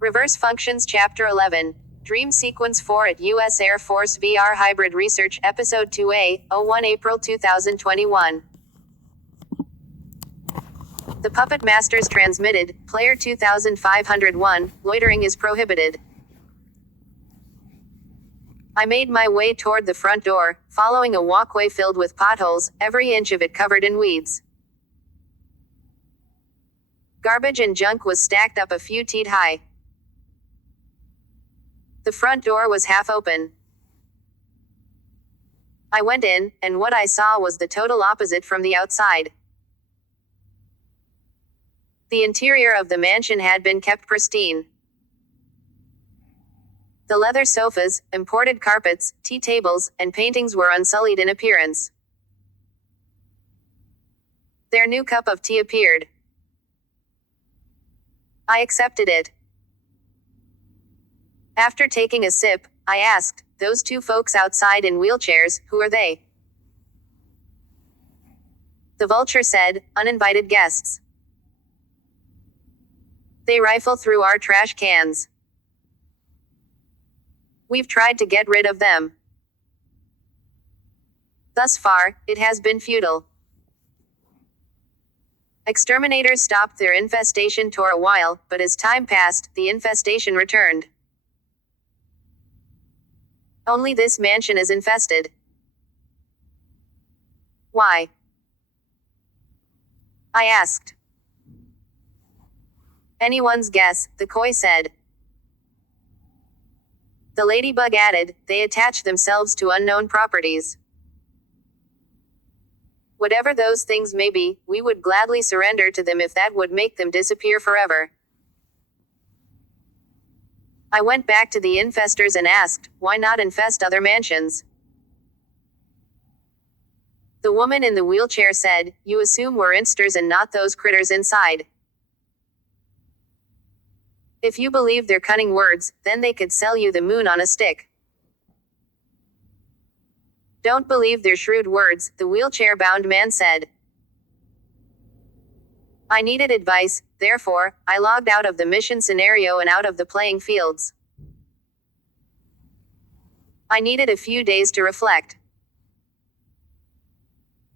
Reverse Functions Chapter 11. Dream Sequence 4 at U.S. Air Force VR Hybrid Research Ep.2A, 01 April 2021. The Puppet Masters transmitted, Player 2501, loitering is prohibited. I made my way toward the front door, following a walkway filled with potholes, every inch of it covered in weeds. Garbage and junk was stacked up a few feet high. The front door was half open. I went in, and what I saw was the total opposite from the outside. The interior of the mansion had been kept pristine. The leather sofas, imported carpets, tea tables, and paintings were unsullied in appearance. Their new cup of tea appeared. I accepted it. After taking a sip, I asked, "Those two folks outside in wheelchairs, who are they?" The vulture said, "Uninvited guests. They rifle through our trash cans. We've tried to get rid of them. Thus far, it has been futile. Exterminators stopped their infestation for a while, but as time passed, the infestation returned. Only this mansion is infested. Why?" I asked. "Anyone's guess," the koi said. The ladybug added, "They attach themselves to unknown properties. Whatever those things may be, we would gladly surrender to them if that would make them disappear forever." I went back to the infestors and asked, "Why not infest other mansions?" The woman in the wheelchair said, "You assume we're insters and not those critters inside. If you believe their cunning words, then they could sell you the moon on a stick. Don't believe their shrewd words," the wheelchair-bound man said. I needed advice, therefore, I logged out of the mission scenario and out of the playing fields. I needed a few days to reflect.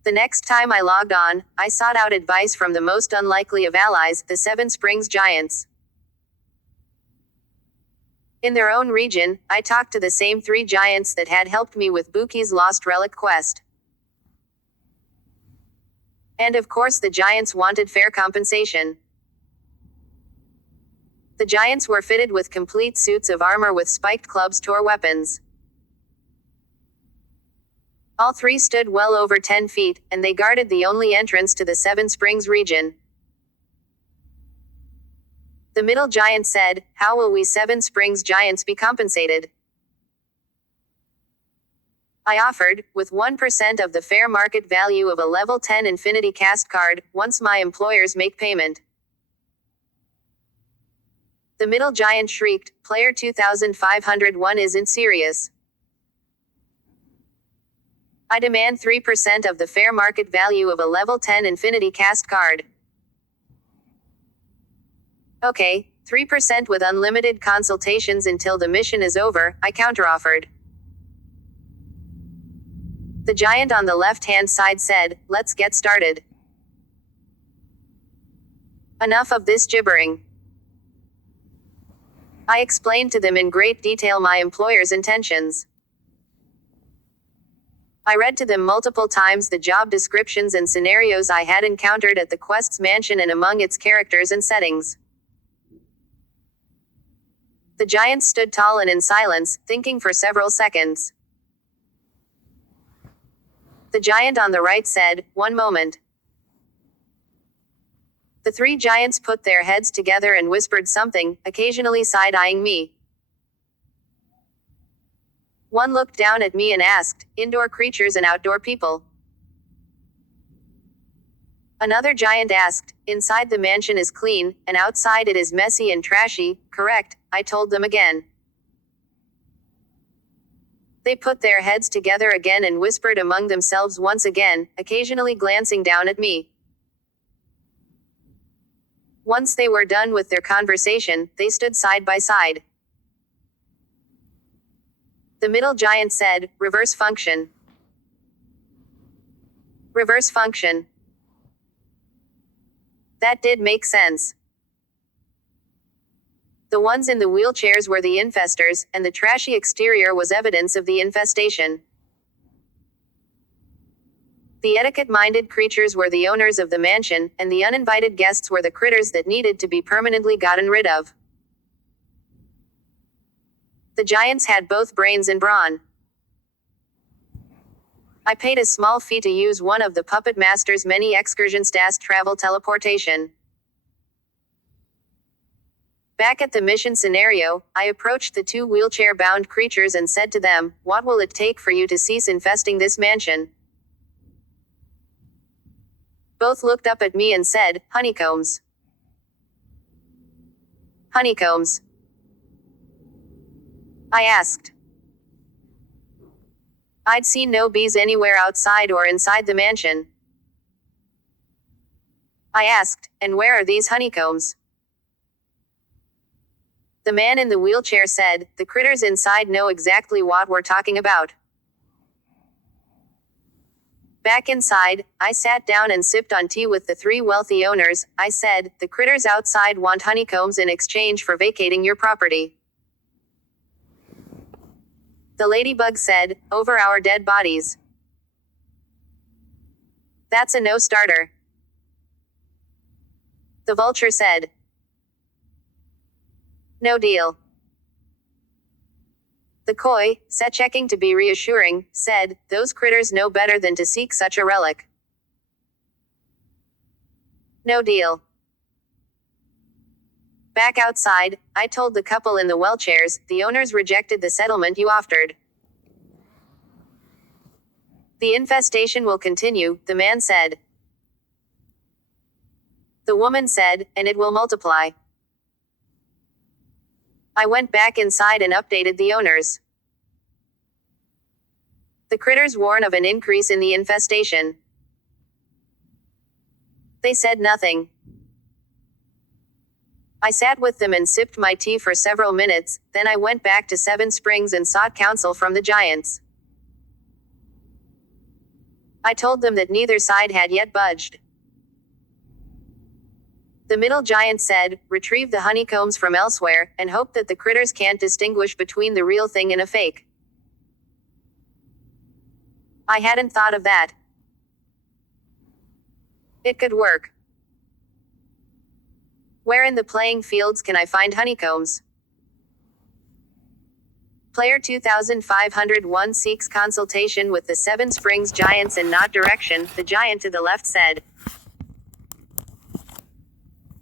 The next time I logged on, I sought out advice from the most unlikely of allies, the Seven Springs Giants. In their own region, I talked to the same three giants that had helped me with Buki's Lost Relic quest. And of course the giants wanted fair compensation. The giants were fitted with complete suits of armor with spiked clubs or weapons. All three stood well over 10 feet, and they guarded the only entrance to the Seven Springs region. The middle giant said, "How will we Seven Springs giants be compensated?" I offered, with 1% of the fair market value of a level 10 Infinity Cast card, once my employers make payment. The middle giant shrieked, "Player 2501 isn't serious. I demand 3% of the fair market value of a level 10 Infinity Cast card." "Okay, 3% with unlimited consultations until the mission is over," I counteroffered. The giant on the left-hand side said, "Let's get started. Enough of this gibbering." I explained to them in great detail my employer's intentions. I read to them multiple times the job descriptions and scenarios I had encountered at the Quest's mansion and among its characters and settings. The giant stood tall and in silence, thinking for several seconds. The giant on the right said, "One moment." The three giants put their heads together and whispered something, occasionally side-eyeing me. One looked down at me and asked, "Indoor creatures and outdoor people?" Another giant asked, "Inside the mansion is clean, and outside it is messy and trashy, correct?" I told them again. They put their heads together again and whispered among themselves once again, occasionally glancing down at me. Once they were done with their conversation, they stood side by side. The middle giant said, "Reverse function. Reverse function." That did make sense. The ones in the wheelchairs were the infestors, and the trashy exterior was evidence of the infestation. The etiquette-minded creatures were the owners of the mansion, and the uninvited guests were the critters that needed to be permanently gotten rid of. The giants had both brains and brawn. I paid a small fee to use one of the puppet master's many excursions fast travel teleportation. Back at the mission scenario, I approached the two wheelchair-bound creatures and said to them, "What will it take for you to cease infesting this mansion?" Both looked up at me and said, "Honeycombs." Honeycombs. I asked. I'd seen no bees anywhere outside or inside the mansion. I asked, "And where are these honeycombs?" The man in the wheelchair said, "The critters inside know exactly what we're talking about." Back inside, I sat down and sipped on tea with the three wealthy owners. I said, "The critters outside want honeycombs in exchange for vacating your property." The ladybug said, "Over our dead bodies." That's a no-starter. The vulture said, "No deal." The koi, checking to be reassuring, said, "Those critters know better than to seek such a relic." No deal. Back outside, I told the couple in the wheelchairs, "The owners rejected the settlement you offered. The infestation will continue," the man said. The woman said, "And it will multiply." I went back inside and updated the owners. The critters warn of an increase in the infestation. They said nothing. I sat with them and sipped my tea for several minutes, then I went back to Seven Springs and sought counsel from the giants. I told them that neither side had yet budged. The middle giant said, "Retrieve the honeycombs from elsewhere, and hope that the critters can't distinguish between the real thing and a fake." I hadn't thought of that. It could work. Where in the playing fields can I find honeycombs? Player 2501 seeks consultation with the Seven Springs Giants and not direction, the giant to the left said.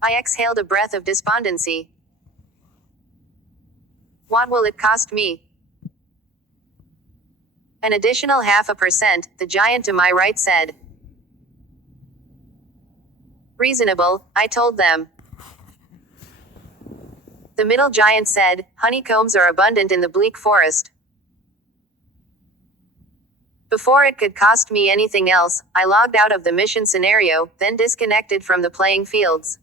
I exhaled a breath of despondency. What will it cost me? An additional 0.5%, the giant to my right said. Reasonable, I told them. The middle giant said, "Honeycombs are abundant in the bleak forest." Before it could cost me anything else, I logged out of the mission scenario, then disconnected from the playing fields.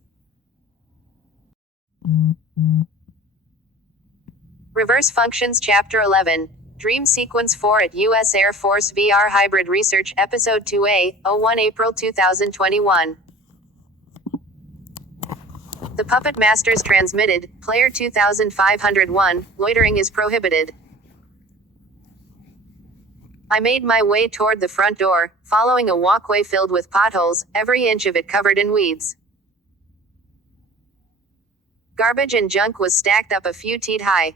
Reverse Functions Chapter 11. Dream Sequence 4 at U.S. Air Force VR Hybrid Research Ep.2A, 01 April 2021. The Puppet Masters transmitted, Player 2501, loitering is prohibited. I made my way toward the front door, following a walkway filled with potholes, every inch of it covered in weeds. Garbage and junk was stacked up a few feet high.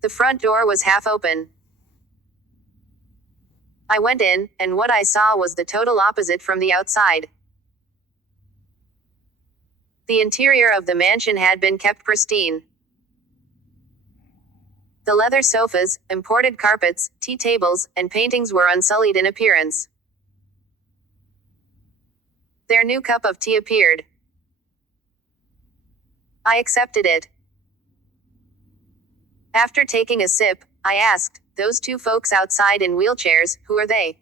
The front door was half open. I went in, and what I saw was the total opposite from the outside. The interior of the mansion had been kept pristine. The leather sofas, imported carpets, tea tables, and paintings were unsullied in appearance. Their new cup of tea appeared. I accepted it. After taking a sip, I asked, "Those two folks outside in wheelchairs, who are they?"